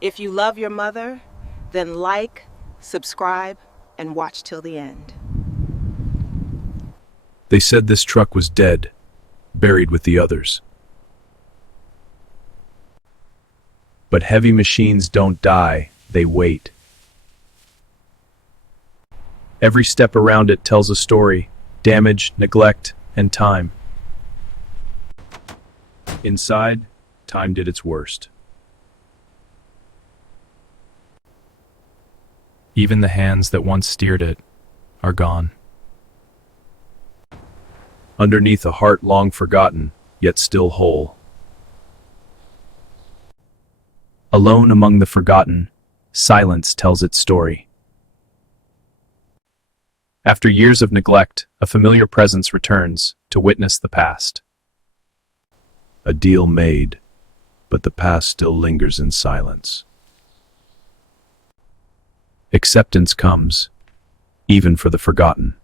If you love your mother, then like, subscribe, and watch till the end. They said this truck was dead, buried with the others. But heavy machines don't die, they wait. Every step around it tells a story: damage, neglect, and time. Inside, time did its worst. Even the hands that once steered it are gone. Underneath a heart long forgotten, yet still whole. Alone among the forgotten, silence tells its story. After years of neglect, a familiar presence returns to witness the past. A deal made, but the past still lingers in silence. Acceptance comes, even for the forgotten.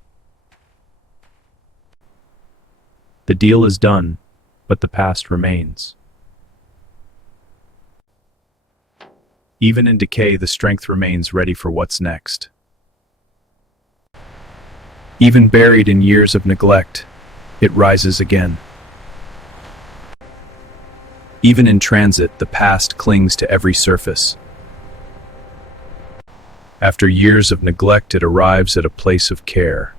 The deal is done, but the past remains. Even in decay, the strength remains ready for what's next. Even buried in years of neglect, it rises again. Even in transit, the past clings to every surface. After years of neglect, it arrives at a place of care.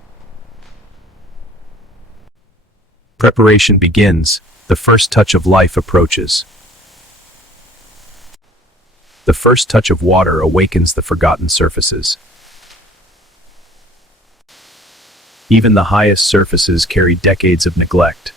Preparation begins. The first touch of life approaches. The first touch of water awakens the forgotten surfaces. Even the highest surfaces carry decades of neglect.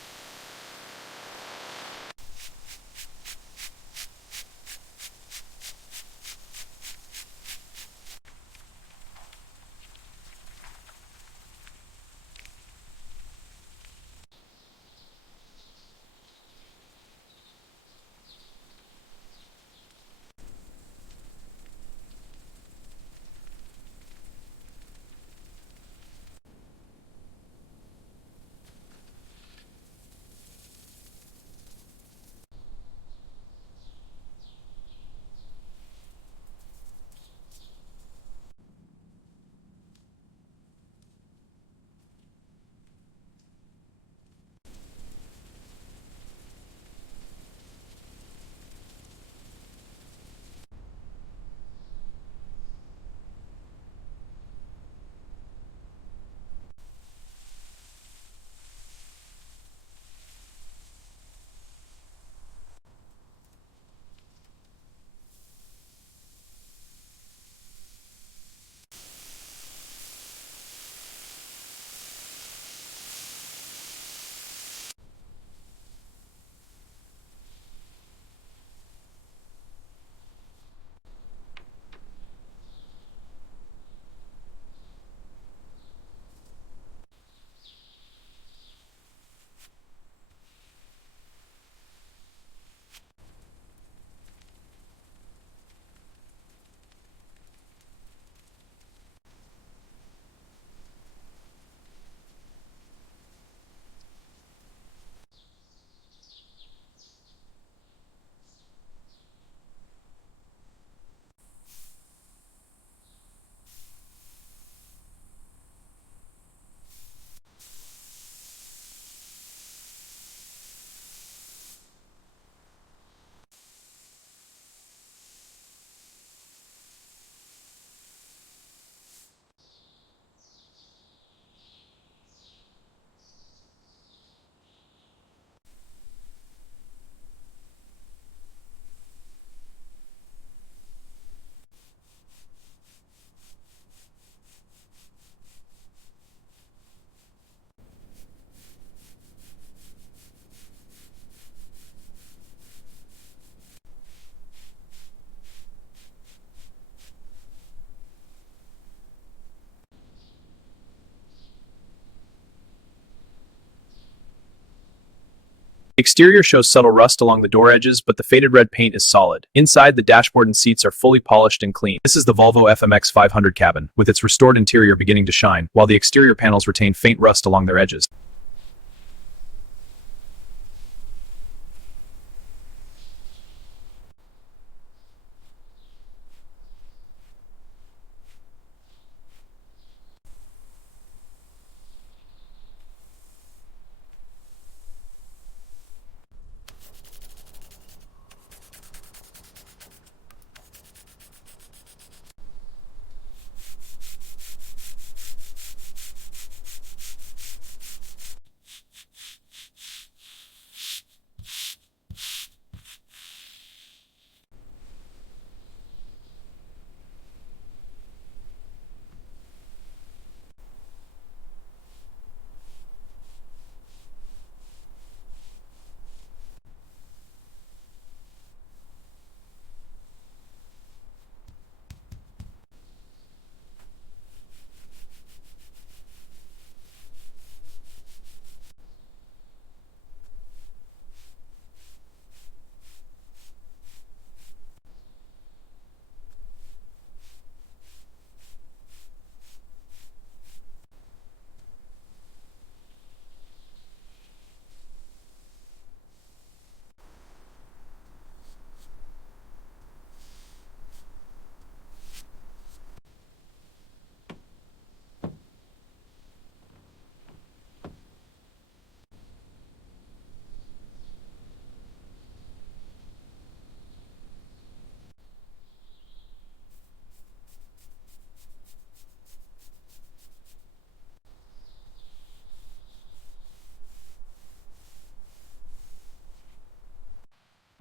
The exterior shows subtle rust along the door edges, but the faded red paint is solid. Inside, the dashboard and seats are fully polished and clean. This is the Volvo FMX 500 cabin, with its restored interior beginning to shine, while the exterior panels retain faint rust along their edges.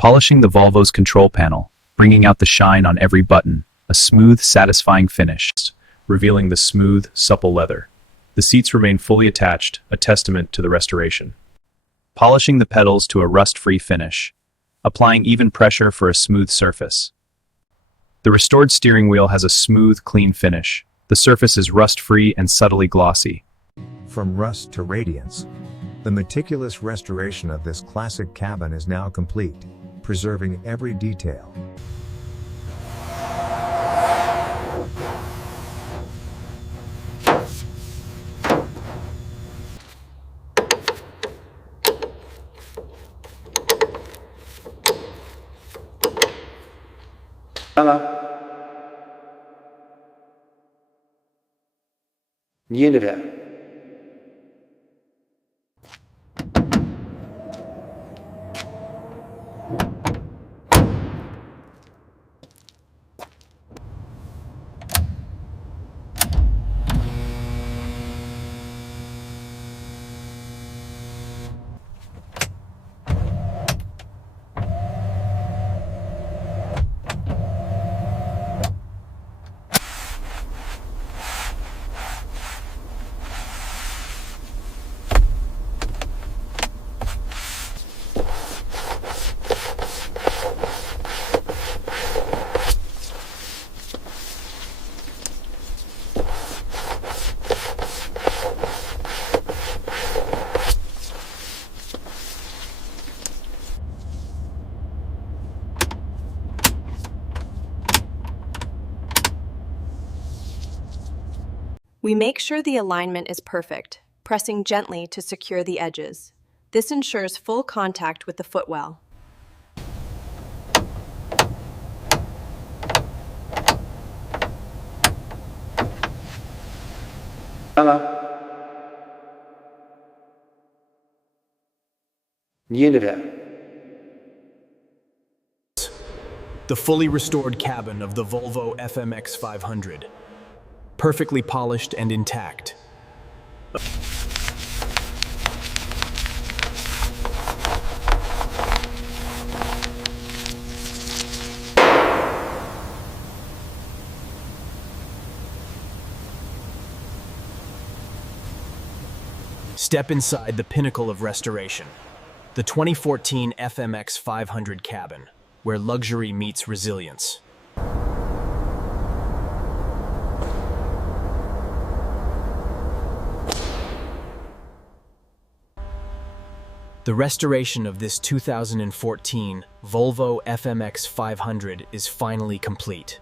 Polishing the Volvo's control panel, bringing out the shine on every button, a smooth, satisfying finish, revealing the smooth, supple leather. The seats remain fully attached, a testament to the restoration. Polishing the pedals to a rust-free finish, applying even pressure for a smooth surface. The restored steering wheel has a smooth, clean finish. The surface is rust-free and subtly glossy. From rust to radiance, the meticulous restoration of this classic cabin is now complete, preserving every detail. Univers. We make sure the alignment is perfect, pressing gently to secure the edges. This ensures full contact with the footwell. Univers. The fully restored cabin of the Volvo FMX 500. Perfectly polished and intact. Step inside the pinnacle of restoration, the 2014 FMX 500 cabin, where luxury meets resilience. The restoration of this 2014 Volvo FMX 500 is finally complete.